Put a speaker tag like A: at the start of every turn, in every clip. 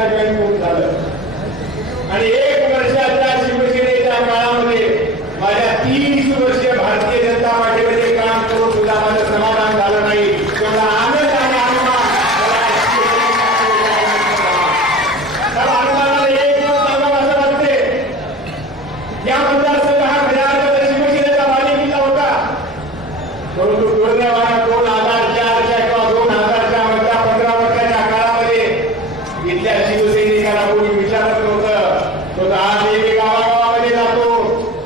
A: वर्ष झालं. आणि एक वर्षात शिवसेनेच्या काळामध्ये माझ्या तीस वर्ष भारतीय जनता पार्टीमध्ये काम करून सुद्धा माझं समाधान झालं नाही तेवढा आनंद आणि अभिमान मला या शिवसेनेच्या तर अभिमानाला एक दिवस सांगावं असं वाटते या मतदारसंघ हा खऱ्या अर्थानं शिवसेनेचा बालेकिल्ला होता परंतु दुर्दैवानं दोन हजार चारच्या किंवा दोन हजारच्या मधल्या पंधरा वर्षाच्या काळामध्ये इथल्या शिवसैनिकाला कोणी विचारत नव्हतं तो तर आज एक गावागावामध्ये जातो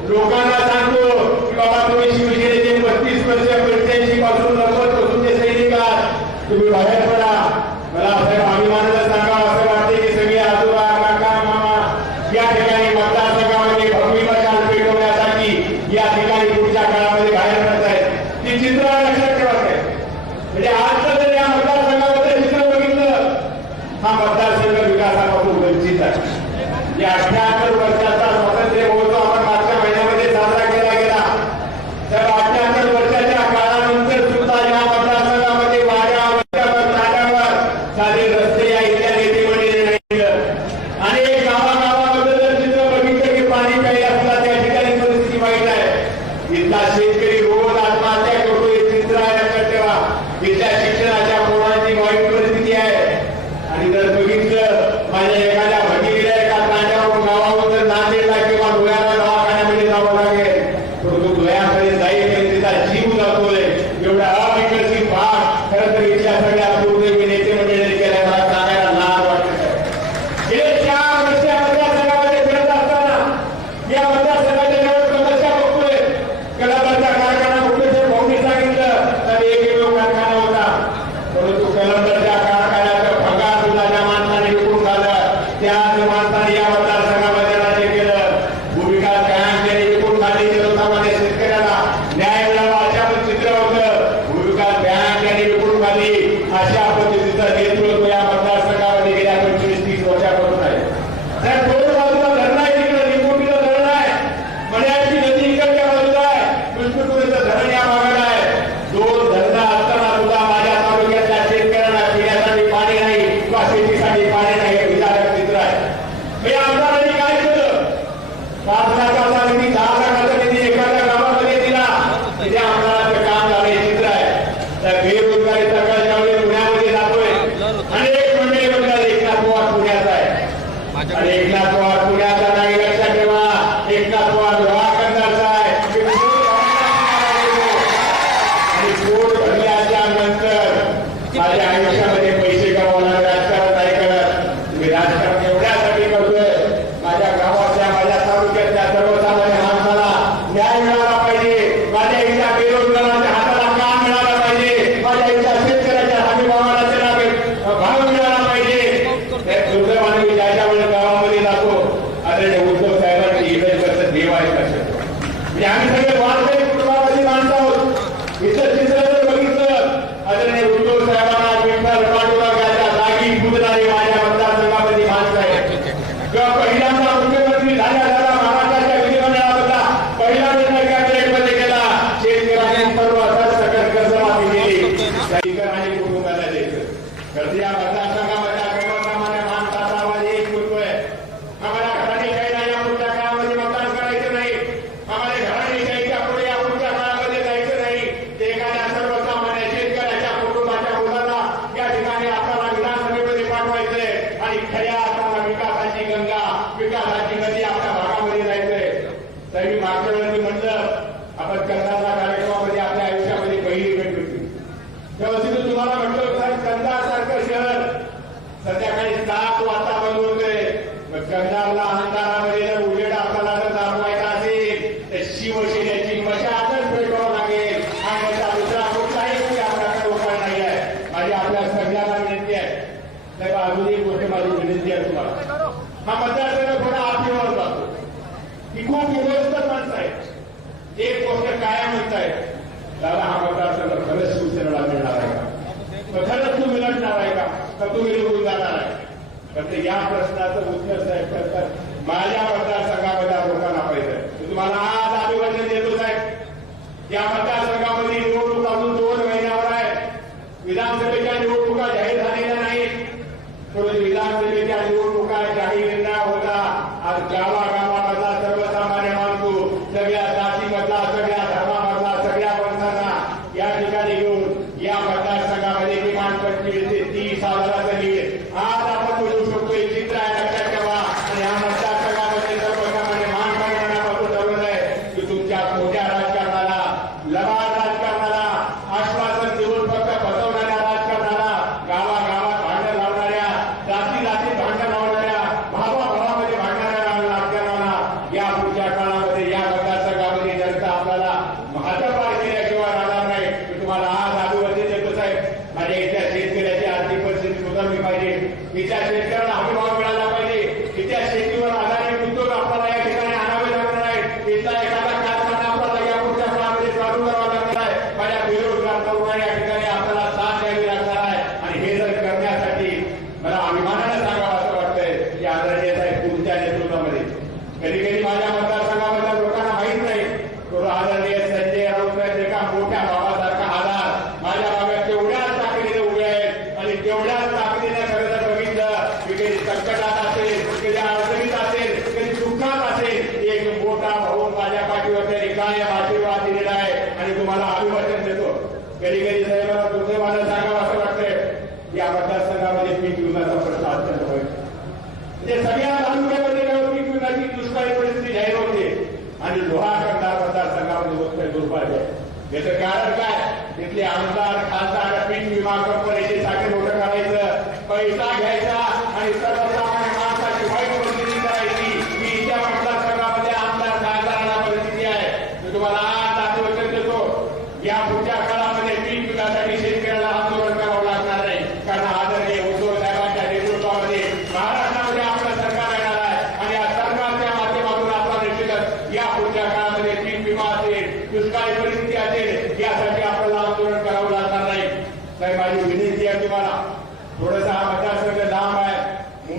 A: लोकांना सांगतो की बाबा तुम्ही शिवसेनेचे पस्तीस वर्ष पंच्याऐंशी पासून नव्वद पासूनचे सैनिक आहात तुम्ही बाहेर पडा मला साहेब अभिमानानं सांगावं असं वाटते की सगळे आजोबा काका मामा या ठिकाणी मतदारसंघामध्ये भगवी मशाल पेटवण्यासाठी या ठिकाणी पुढच्या काळामध्ये बाहेर पडत आहेत ती चित्र लक्षात ठेवायचं म्हणजे आज हा मतदारसंघ थोडा आठवडा जातो ही खूप विरोधक माणसं आहेत एक गोष्ट काय म्हणतायत दादा हा मतदारसंघ खरंच शिवसेनेला मिळणार आहे का? खरंच तू मिळणार आहे का? तर तू निवडून जाणार आहे. तर ते या प्रश्नाचं उत्तर साहेब करतात. माझ्या मतदारसंघामध्ये लोकांना पाहिजे तुम्हाला कधी कधी साहेबांना तुमचं मला सांगावं असं वाटतंय. या मतदारसंघामध्ये पीक विम्याचा प्रश्न अत्यंत होईल म्हणजे सगळ्या तालुक्यामध्ये पीक विम्याची दुष्काळी परिस्थिती जाहीर होते. आणि लोहा मतदारसंघामध्ये होत दुर्भाग्य याचं कारण काय? तिथले आमदार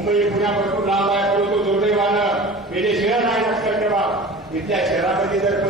A: मुंबई पुण्या भरपूर लांब आहे. परंतु दुर्दैवानं वेगळे शहर नाही लक्षात ठेवा. इथल्या शहरामध्ये जर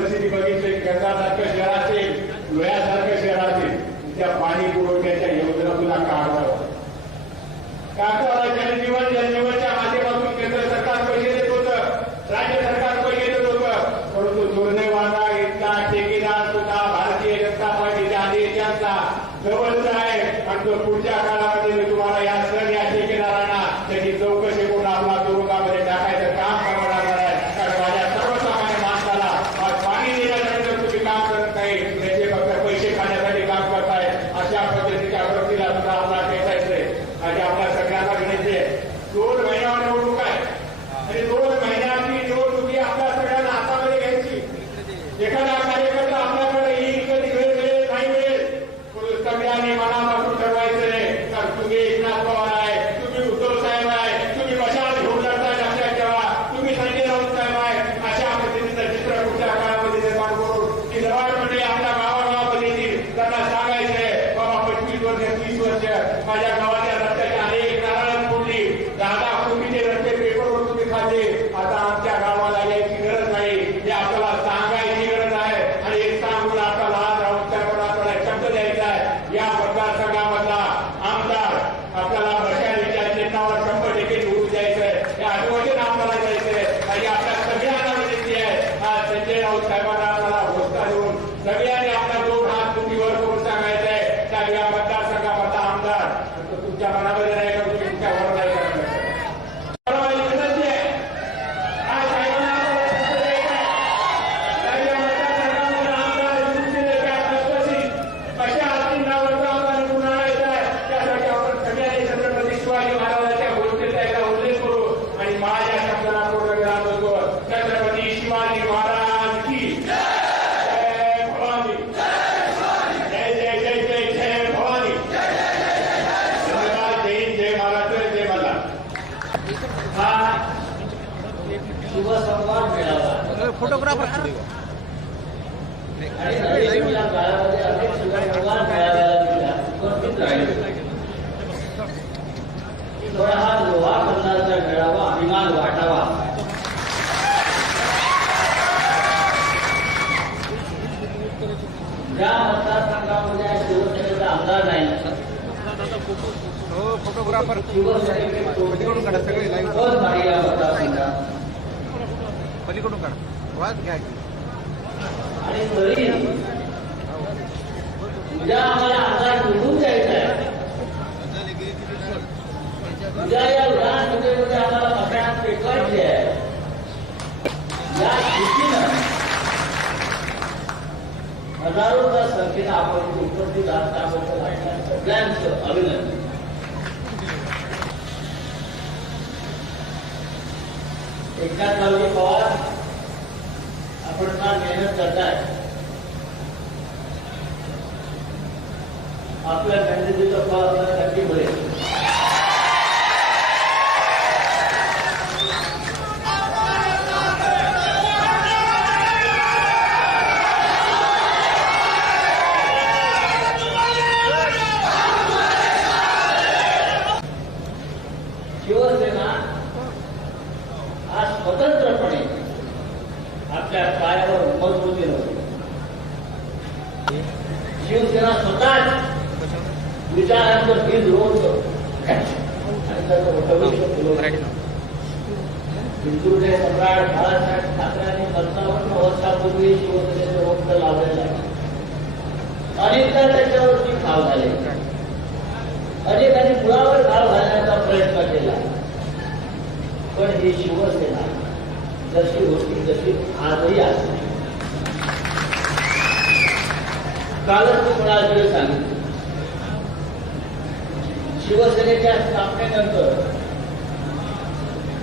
A: हो
B: फोटोग्राफर पलीकडून काढा सगळे लाईव्ह
C: नाही या
B: पलीकडून काढा. वाद घ्या
C: आणि तरी उद्या आम्हाला आमदार निवडून द्यायचा आहे उद्या या विधानसभेमध्ये आम्हाला मतदान पेटवायचे आहे या स्थितीनं हजारोच्या संख्येनं आपण इथे उपस्थित आहात त्याबद्दल आपल्या सगळ्यांचं अभिनंदन एकनाथ गावजी पवार आपण फार मेहनत करताय आपल्या मेहनतीचं फळ आपल्याला नक्की मिळेल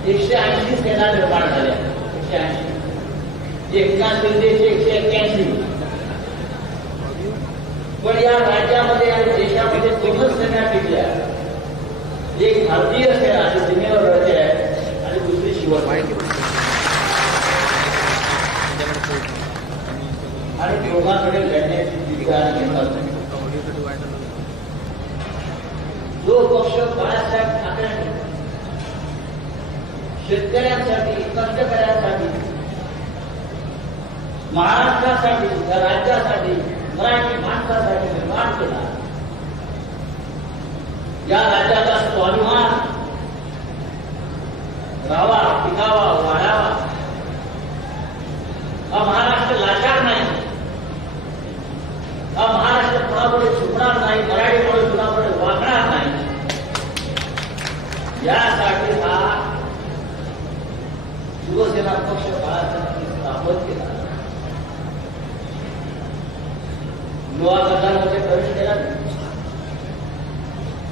C: एकशे ऐंशी सेना निर्माण झाल्या एकशे ऐंशी एकनाथ शिंदेचे एकशे एक्क्याऐंशी पण या राज्यामध्ये देशामध्ये दोनच सेना टिकल्या एक भारतीय सेना जी सीमेवर लढते आहे आणि दुसरी
B: माहिती
C: आणि लढण्याची जो पक्ष बाळासाहेब शेतकऱ्यांसाठी कष्टकऱ्यांसाठी महाराष्ट्रासाठी राज्यासाठी मराठी माणसासाठी निर्माण केला. या राज्याचा स्वाभिमान रावा टिकावा वाढावा. हा महाराष्ट्र लाचार नाही. हा महाराष्ट्र कोणापुढे झुकणार नाही मराठी शिवसेना पक्ष बाळासाहेबांनी स्थापन केला युवा गटामध्ये प्रवेश केला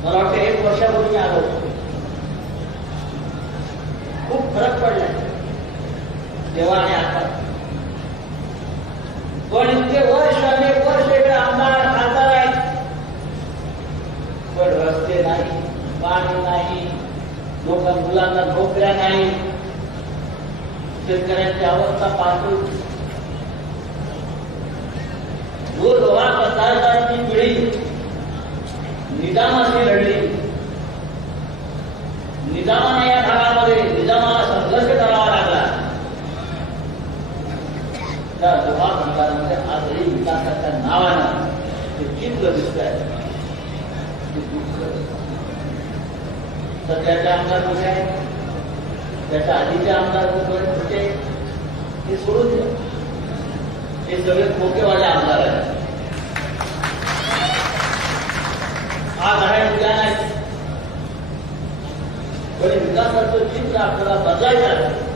C: मला वाटतं एक वर्षापूर्वी आलो. खूप फरक पडला तेव्हा आणि आता पण इतके वर्ष अनेक वर्ष इकडे आमदार खासदार आहेत पण रस्ते नाही पाणी नाही लोक मुलांना नोकऱ्या नाही। शेतकऱ्यांची अवस्था पाहतो लोहा कसारदारांची पिढी निजामाशी लढली निजामाने या भागामध्ये निजामाला संघर्ष करावा लागला त्या लोहा भंगारामध्ये आजही विकासाच्या नावानं ते चित्र दिसत आहे ते आमदार कुठे आहेत त्याच्या आधीचे आमदार कुठे होते हे सोडून द्या हे सगळे खोकेवाले आमदार आहेत आज आहे उद्या नाही। पण विकासाचं चित्र आपल्याला बदलायचं आहे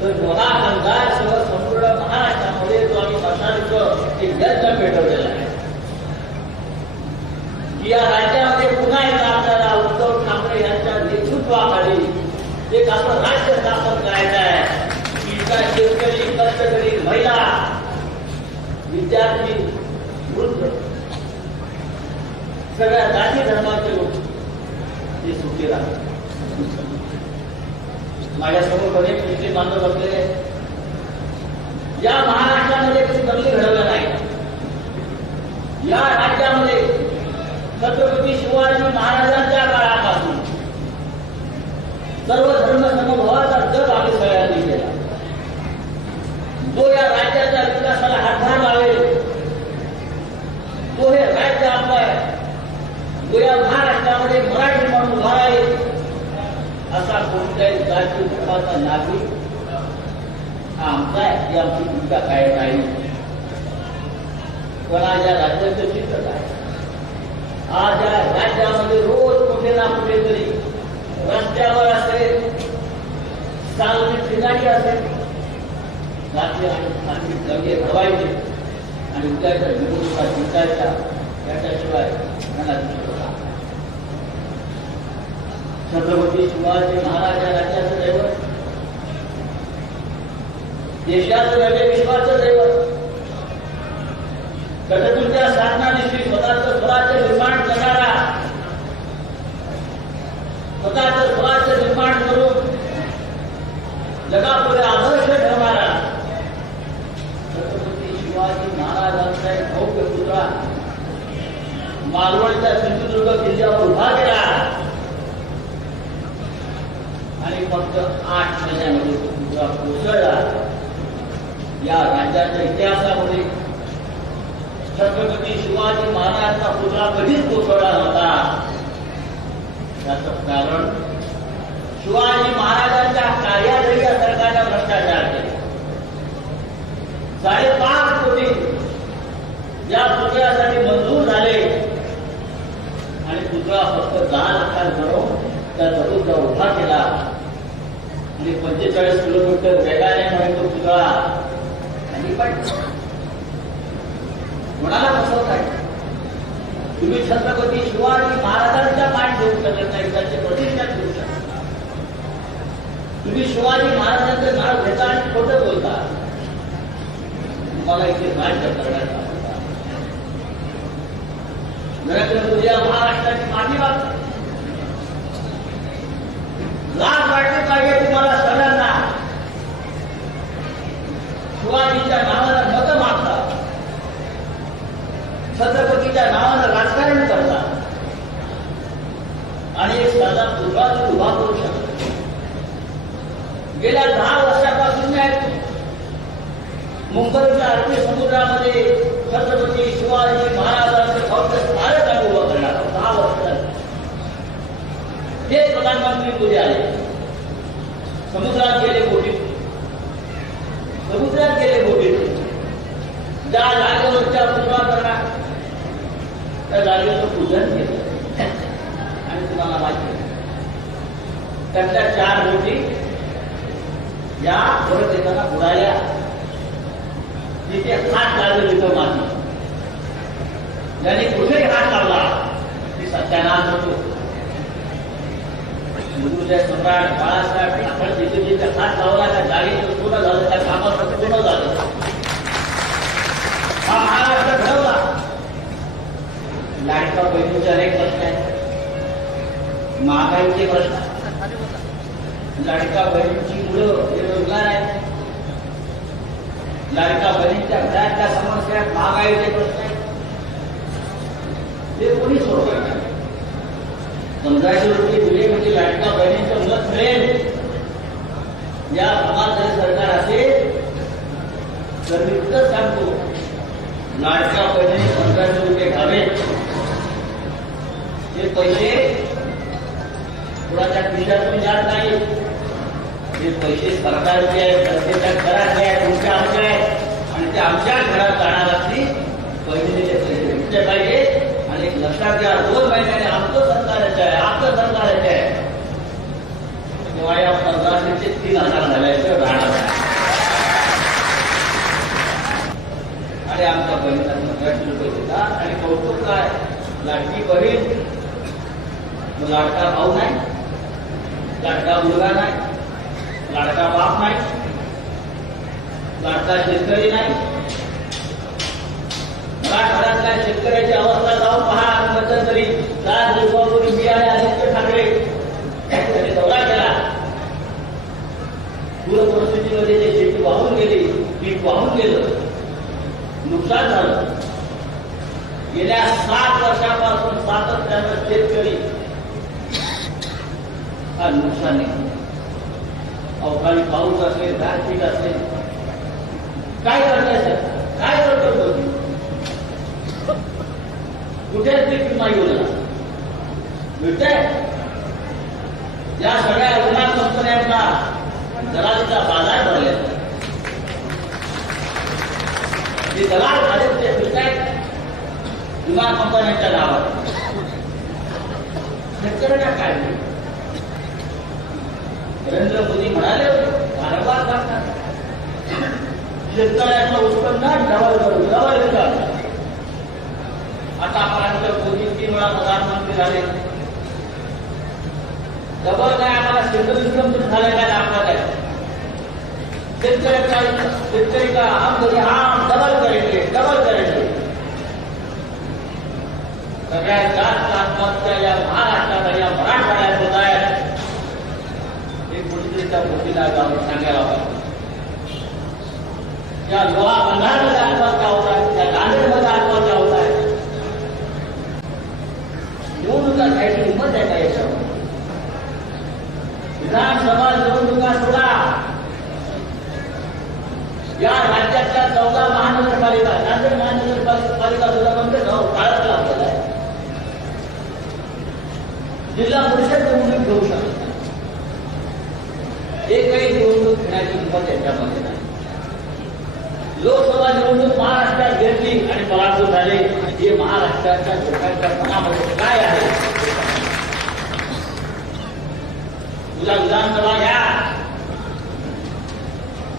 C: तर महागंगासह संपूर्ण महाराष्ट्रामध्ये जो आम्ही पक्षाचं एक यज्ञ पेटवलेला आहे की या राज्यामध्ये पुन्हा एकदा नेतृत्वाखाली एक असं राज्य स्थापन करायचं शेतकरी, कष्टकरी, महिला, विद्यार्थी, वृद्ध, सगळ्या जाती धर्माचे लोक राहतात माझ्यासमोर मुस्लिम बांधव आहेत. या महाराष्ट्रामध्ये कधी दंगली नाही. या राज्यामध्ये छत्रपती शिवाजी महाराजांच्या काळापासून सर्व धर्म समभावाचा जग आम्ही सगळ्यांनी केला. जो या राज्याच्या विकासाला हातभार लावेल. तो हे राज्य आपलं आहे. जो या महाराष्ट्रामध्ये मराठी म्हणून उभा राहील. असा कोणत्याही जाती धर्माचा नागरिक हा आमचा आहे आमची भूमिका कायम राहील पण या राज्याचं चित्र काय? आज या राज्यामध्ये रोज कुठे ना कुठेतरी रस्त्यावर असेल सार्वजनिक ठिकाणी असेल राज्य आणि स्थानिक दंगे घडवायचे आणि उद्याच्या निवडणुका जिंकायच्या याच्याशिवाय त्यांना छत्रपती शिवाजी महाराज या राज्याचं दैवत. देशाचं नव्हे विश्वाचं दैवत. गटतुलच्या साधनानिशी स्वतःचं स्वराज्य निर्माण करणारा स्वतःचं स्वराज्य निर्माण करून जगापुढे आदर्श ठरणारा छत्रपती शिवाजी महाराजांचा एक भव्य पुतळा मालवणच्या सिंधुदुर्ग किल्ल्यावर उभा केला. आणि फक्त आठ महिन्यामध्ये तो पुतळा कोसळला. या राज्याच्या इतिहासामध्ये छत्रपती शिवाजी महाराजांचा पुतळा कधीच कोसळला नव्हता. त्याचं कारण शिवाजी महाराजांच्या कार्यालयी या सरकारने भ्रष्टाचार केला साडेपाच कोटी या पुतळ्यासाठी मंजूर झाले. आणि पुतळा फक्त दहा लाखात बनवून त्याचा उभा केला. आणि पंचेचाळीस किलोमीटर वेगाने म्हणून तो पुतळा आणि पण कोणाला फसवताय? तुम्ही छत्रपती शिवाजी महाराजांचा मान ठेवू शकत नाही त्यांचे प्रतिष्ठा ठेवू शकता. तुम्ही शिवाजी महाराजांचं नाव घेता आणि खोटं बोलता. तुम्हाला इथे राज्य करण्यात नरेंद्र मोदी या महाराष्ट्राची माफी मागतो लाज वाटली पाहिजे तुम्हाला सगळ्यांना. शिवाजीच्या नावानं मतं मागतात. छत्रपतीच्या नावानं राजकारण करतात. आणि एक साधा पुतळा उभा करू शकता गेल्या दहा वर्षापासून मुंबईच्या अरबी समुद्रामध्ये छत्रपती शिवाजी महाराजांचे फक्त स्मारक आम्ही उभं करणार. दहा वर्ष ते प्रधानमंत्री मोदी आले. समुद्रात गेले मोठी समुद्रात गेले मोठी ज्या जागेवरच्या पुतळा करणार. त्या जागेचं पूजन केलं. आणि तुम्हाला माहिती त्यातल्या चार बोटी या परत येताना बुडाल्या तिथे हात लागले तिथं माती ज्याने कुठेही हात लावला ती सत्यानाश होतो. म्हणजे हिंदूचे सम्राट बाळासाहेब आपण जिथे जिथे हात लावला त्या महागाईचे प्रश्न. लाडका बहिणीची मुलं बेरोजगार आहेत. लाडका समस्या, महागाईचे प्रश्न आहेत. ते कोणी रुपये दिले म्हणजे लाडका बहिणीचं मत मिळेल. या जर सरकार असेल, तर मी इतकंच सांगतो. लाडका बहिणी पंधराशे रुपये घ्यावे पैसे कुणाच्या खिशातून जात नाही. हे पैसे सरकारचे आहेत जनतेच्या घराचे आहेत तुमच्या आमच्या आहेत आणि ते आमच्या घरात जाणार असली पहिले ते पैसे भेटले पाहिजे. आणि लक्षात घ्या दोन महिन्याने आमचं सरकारचं आहे आपलं सरकार तेव्हा या पंधराशेचे तीन हजार झाल्याचं राहणार आणि आमच्या बहिणीला पंधराशे रुपये देतात. आणि कौतुक काय? लाडकी बहीण. लाडका भाऊ नाही. लाडका मुलगा नाही लाडका बाप नाही लाडका शेतकरी नाही. मराठवाड्यातल्या शेतकऱ्याची अवस्था जाऊन पहा मध्यंतरी चार दिवसापूर्वी मी आणि आदित्य ठाकरे. त्यांनी दौरा केला. पूरपरिस्थितीमध्ये जे शेती वाहून गेली पीक वाहून गेलं नुकसान झालं. गेल्या सात वर्षापासून सातत्यानं शेतकरी फार नुकसान. आहे अवकाळी पाऊस असेल गारपीट असेल. काय करायचं काय करतो कुठे कुठेच ते विमा योजना? मिळते या सगळ्या विमा कंपन्यांना दलालीचा बाजार भरले जे दलाल झाले ते मिळतायत. विमा कंपन्यांच्या नावावर. शेतकऱ्यांना काय मिळेल? नरेंद्र मोदी म्हणाले होते, वारंवार सांगतात शेतकऱ्यांचं उत्पन्न डबल करू डबल करा आतापर्यंत मोदी तीन वेळा प्रधानमंत्री झाले. डबल काय आम्हाला सिंगल इन्कम झालं काय आम्हाला काय? शेतकऱ्याचा शेतकरी का हम बोले हम डबल करेंगे डबल करेंगे सगळ्या जात आत्महत्या या महाराष्ट्रात या मराठवाड्यात होत आहेत हे कुठेतरी त्या गोष्टीला जाऊन सांगायला पाहिजे त्या लोहा बंधारमध्ये आत्महत्या होत आहेत त्या नांदेडमध्ये आत्महत्या होत आहेत निवडणुका घ्यायची हिंमत आहे का याच्यावर? विधानसभा निवडणुका सोडा या राज्यातल्या चौदा महानगरपालिका नांदेड महानगरपालिका सुद्धा बंद काळात लावलेला आहे. जिल्हा परिषद निवडणूक घेऊ शकतो. जे काही निवडणूक घेण्याची हिंमत त्यांच्यामध्ये नाही लोकसभा निवडणूक महाराष्ट्रात घेतली आणि पराभूत झाले. हे महाराष्ट्राच्या लोकांच्या मनामध्ये काय आहे? तुला विधानसभा घ्या.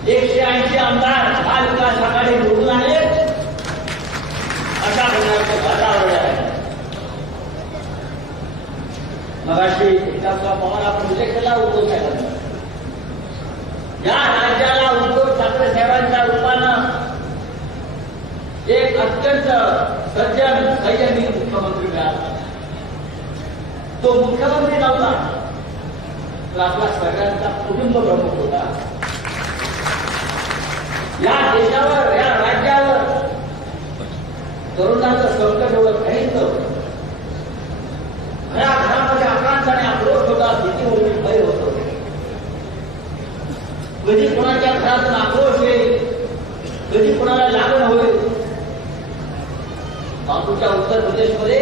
C: एकशे ऐंशी आमदार महाविकास आघाडी निवडून आले. अशा प्रकारचं वातावरण आहे. मगाशी एकाचा पवार आपण उल्लेख केला उद्धव साहेबांचा या राज्याला उद्धव ठाकरे साहेबांच्या रूपानं एक अत्यंत सज्जन संयमी मुख्यमंत्री मिळाला. तो मुख्यमंत्री नव्हता तर आपला सगळ्यांचा कुटुंब प्रमुख होता. या देशावर या राज्यावर तरुणाचं संकट एवढं काही नव्हतं घरामध्ये आकांत आणि आक्रोश होता भीती होती भय होतो. कधी कोणाच्या घरातून आक्रोश येईल कधी कोणाला लागण होईल? बापूच्या उत्तर प्रदेशमध्ये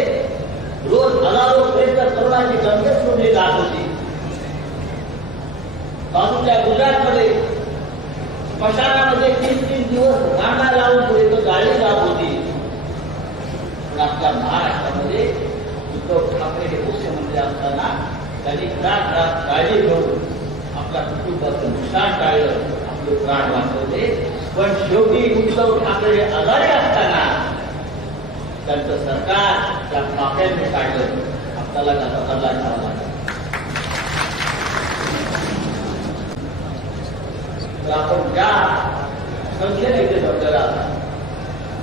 C: रोज हजारो पर्यंत तरुणांची दंगत सोडली जात होती. बापूच्या गुजरातमध्ये स्मशानामध्ये तीन तीन दिवस गांडा लावून पर्यंत गाळली जात होती. पण आपल्या महाराष्ट्रामध्ये उद्धव ठाकरे हे मुख्यमंत्री असताना त्यांनी घरात घरात काळजी घेऊन आपल्या कुटुंबाचं नुकसान टाळलं आपले प्राण वाचवले. पण शेवटी उद्धव ठाकरे आजारी असताना त्यांचं सरकार त्या पाप्यांनी काढलं. आपल्याला त्याचा बदला घ्यावा लागला. तर आपण ज्या संख्येने इथे जमलेला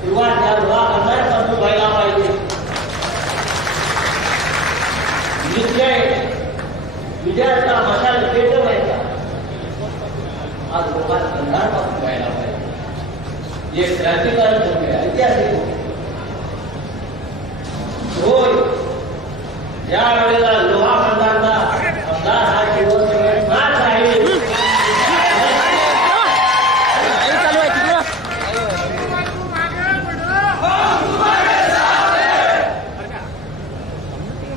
C: किंवा त्या दुवा करणाऱ्या व्हायला पाहिजे. निश्चय. विजयाचा मशाल पेटवायचा हा लोकांना अंधारपासून व्हायला पाहिजे. जे क्रांतिकारक होते ऐतिहासिक होते होय. ज्या वेळेला लोहा बंधारचा आमदार हा शिवसेनेचाच आहे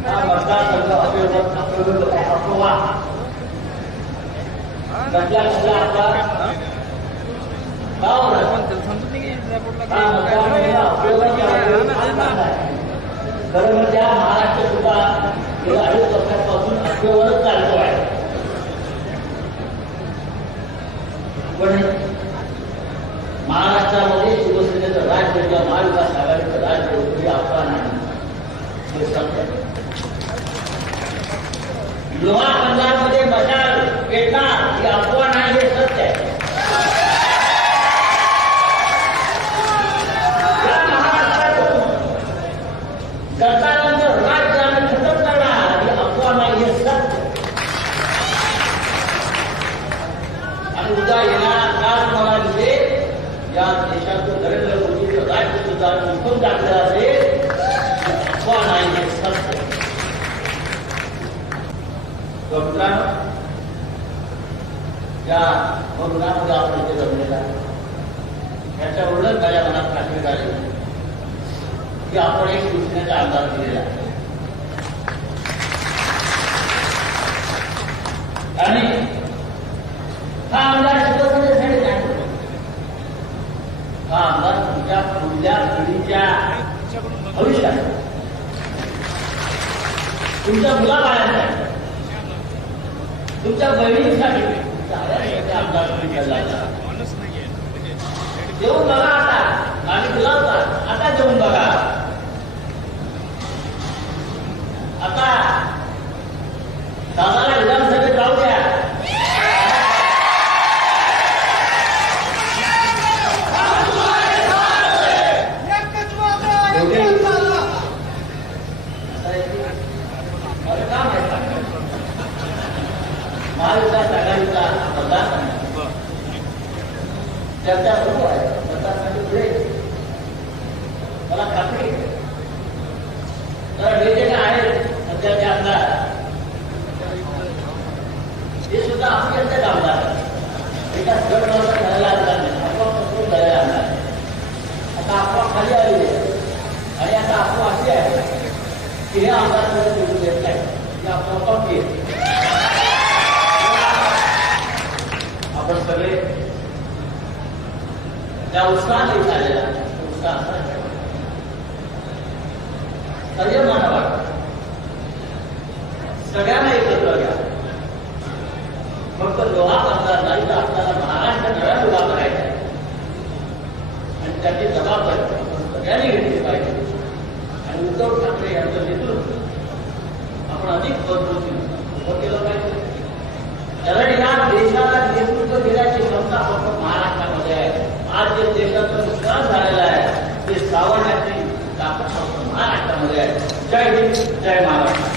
C: हा मतदारसंघ अविरोध अविरोध अफवा कसल्या कसल्या आपला गाव हा मतदारसंघ अविरोधाचा अविरोध आहे. खरं म्हणजे हा महाराष्ट्र सुद्धा गेल्या अडीच वर्षांपासून अखेवरच चालतो आहे पण महाराष्ट्रामध्ये शिवसेनेचं राज्य किंवा महाविकास आघाडीचं राज्य होतं हे अफवा नाही हे सत्य आहे. लोहा पंजाबमध्ये मशाल पेटणार ही अफवा नाही हे सत्य आहे या महाराष्ट्रातून सरकारांचं राज्य आम्ही खतम करणार ही अफवा नाही हे सत्य आहे. आणि उद्या येणारा काळ मला दिसेल या देशातून नरेंद्र मोदीचं राज्य सुद्धा विकून टाकलं असेल अफवा नाही हे सत्य आहे. तर मित्रांनो, या मरुणामध्ये आपण इथे जमलेला याच्या उलट माझ्या मनात खात्री झाली की आपण एक शिवसेनेचा आमदार दिलेला आणि हा आमदार शिवसेनेसाठी नाही हा आमदार तुमच्या पुढल्या पिढीच्या भविष्यात. तुमच्या मुलाबाळांसाठी. तुमच्या बहिणींसाठी तुमच्या आयासाठी आमदार तुम्ही केला आहे. जेवून बघा आता आणि तुला आता जेवून बघा आता दादाला विधानसभेत जाऊ द्या अरे काम आहे का? महाविकास आघाडीचा मतदार चर्चा सुरू आहे मतदारसंघ पुढे मला खात्री आहे. तर हे जे काय आहेत सध्याचे आमदार ते सुद्धा आपल्याचे आमदार आहेत. एका गटबाजार झालेला आमदार नाही अफवा पसरून झालेला आमदार आहे. आता अफवा खाली आली आहे आणि आता अफवा अशी आहे की हे आमदार परत निवडून येत नाही ही अफवा आपण सगळे त्या उत्साहाने झालेला उत्साह असा आहे. सगळ्यांना एकत्र घ्या फक्त लोहा बांधला नाही तर आपल्याला महाराष्ट्र नव्या उभा करायचा आहे. आणि त्याची जबाबदारी आपण सगळ्यांनी घेतली पाहिजे उद्धव ठाकरे यांचं नेतृत्व आपण अधिक मजबूतीने उभं केलं पाहिजे कारण या देशाला नेतृत्व देण्याची क्षमता फक्त महाराष्ट्रामध्ये आहे. आज जे देशाचं नुकसान झालेलं आहे ते सावरण्याची ताकद फक्त महाराष्ट्रामध्ये आहे. जय हिंद जय महाराष्ट्र.